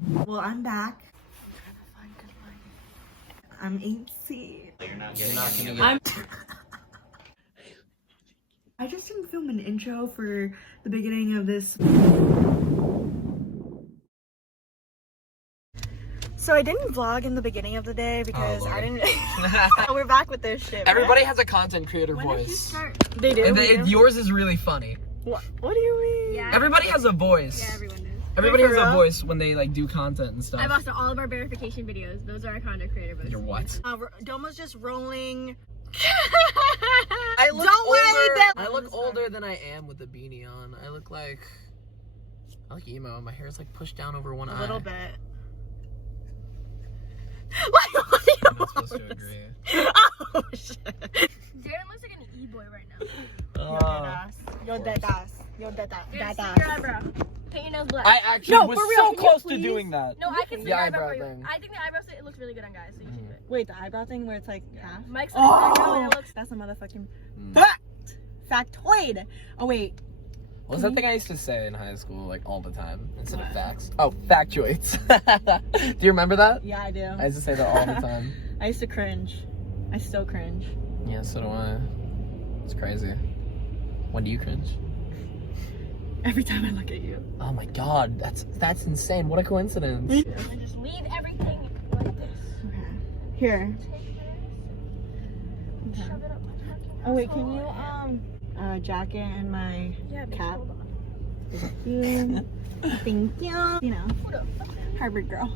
Well, I'm back. I'm trying to find good lighting. I'm 8C. You're not gonna get I just didn't film an intro for the beginning of this. So I didn't vlog in the beginning of the day because I didn't. We're back with this shit. Everybody has a content creator When voice. did you start? They do. And yours is really funny. What do you mean? Yeah. Everybody has a voice. Yeah, everyone does. Everybody Wait, has for a real? voice when they like do content and stuff. I've watched all of our verification videos. Those are our content creator voices. You're what? Doma's just rolling. I look Don't wear older. any I look older than I am with the beanie on. I look like emo. My hair's like pushed down over one eye. A little bit. I'm not supposed to agree. Oh shit. Darren looks like an e-boy right now. Yo dead ass. Yo dead ass. Dude, Dead see ass. your eyebrow. Paint your nails black. I actually No, was for real, so can you close to please? doing that. No, I can see The the eyebrow eyebrow for you. thing. I think the eyebrow it looks really good on guys, so you should do it. Wait, the eyebrow thing where it's like half? Mike's eyebrow and it looks. That's a motherfucking Mm. factoid. Oh wait. What's that thing I used to say in high school, like all the time, instead of facts? Oh, factoids. Do you remember that? Yeah, I do. I used to say that all the time. I used to cringe. I still cringe. Yeah, so do I. It's crazy. When do you cringe? Every time I look at you. Oh my god, that's insane. What a coincidence. And just leave everything like this. Okay. Here. Shove it up my fucking Oh wait, asshole. can you jacket and my Yeah, bitch, cap? hold on. Thank you. Thank you. You know, Who the fuck? Harvard girl.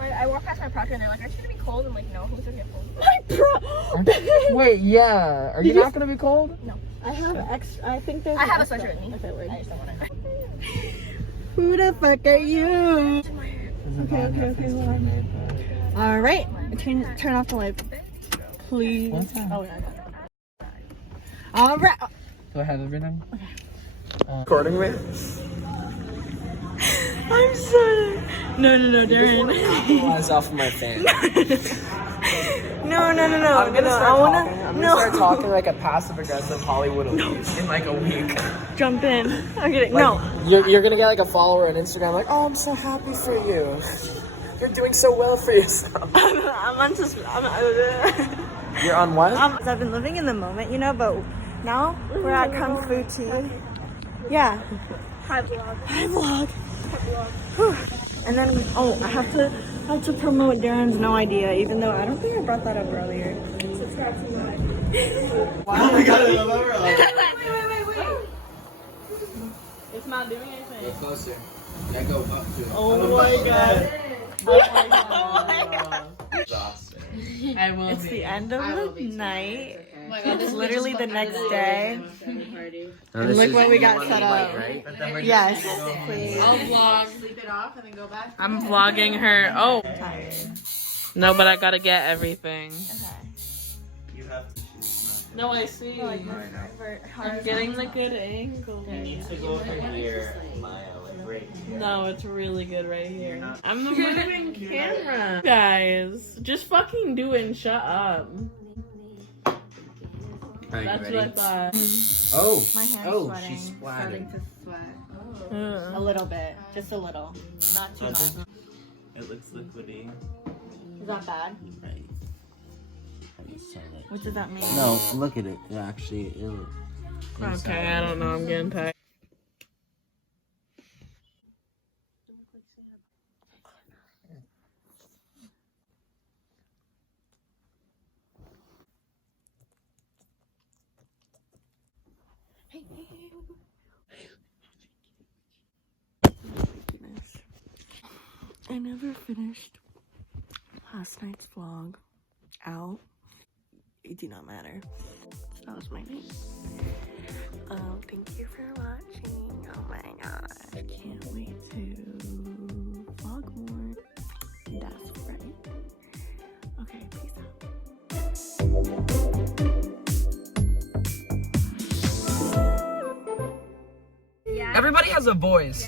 I walk past my proctor and they're like, "Aren't you gonna be cold?" I'm like, "No, who says you're cold?" My bro. Wait, yeah. Are you not gonna be cold? I have extra. I think there's. I have a extra. sweatshirt with me. Okay, wait. I just don't want it. Who the fuck are you? Okay, hold on. All right, turn off the light, please. What's that? Oh yeah. All right. Do I have everything? Recording me? I'm sorry. No, Darren. Capitalize off of my fame. No. I'm gonna I wanna start talking like a passive aggressive Hollywood elite in like a week. jump in. I'm kidding. Like, you're gonna get like a follower on Instagram, like, oh, I'm so happy for you. You're doing so well for yourself. I'm on just. You're on what? I've been living in the moment, you know, but now we're at Kung Fu Tea. Yeah. Hi vlog. Hi vlog. Whew. And then I have to promote Darren's No Idea, even though I don't think I brought that up earlier. Subscribe to No Idea. Oh my god, I love her. Wait. It's not doing anything. Go closer. Yeah, go up to it. Oh my god. Oh my god. Exhausted. I will It's be. the end of I will the be too. night. Oh my God, It's literally the next day. Party. And look what we got set up. Yes, please. I'll vlog. Sleep it off and then go back. I'm vlogging her. Oh. No, but I gotta get everything. You have to choose. No, I see. I'm getting the good angle. You need to go over here, Maya, like right here. No, it's really good right here. not- I'm the moving camera. Guys, just fucking do it and shut up. Are you That's ready? what I thought. Oh, My hand's oh, sweating. she's splattered. to sweat. A little bit, just a little, not too much. It looks liquidy. Is that bad? Right. What does that mean? No, look at it. It actually, Okay, I don't know. I'm getting tired. I never finished last night's vlog out. It did not matter. So that was my night. Thank you for watching. Oh my god. I can't wait to vlog more. That's right. Okay, peace out. Yeah. Everybody has a voice.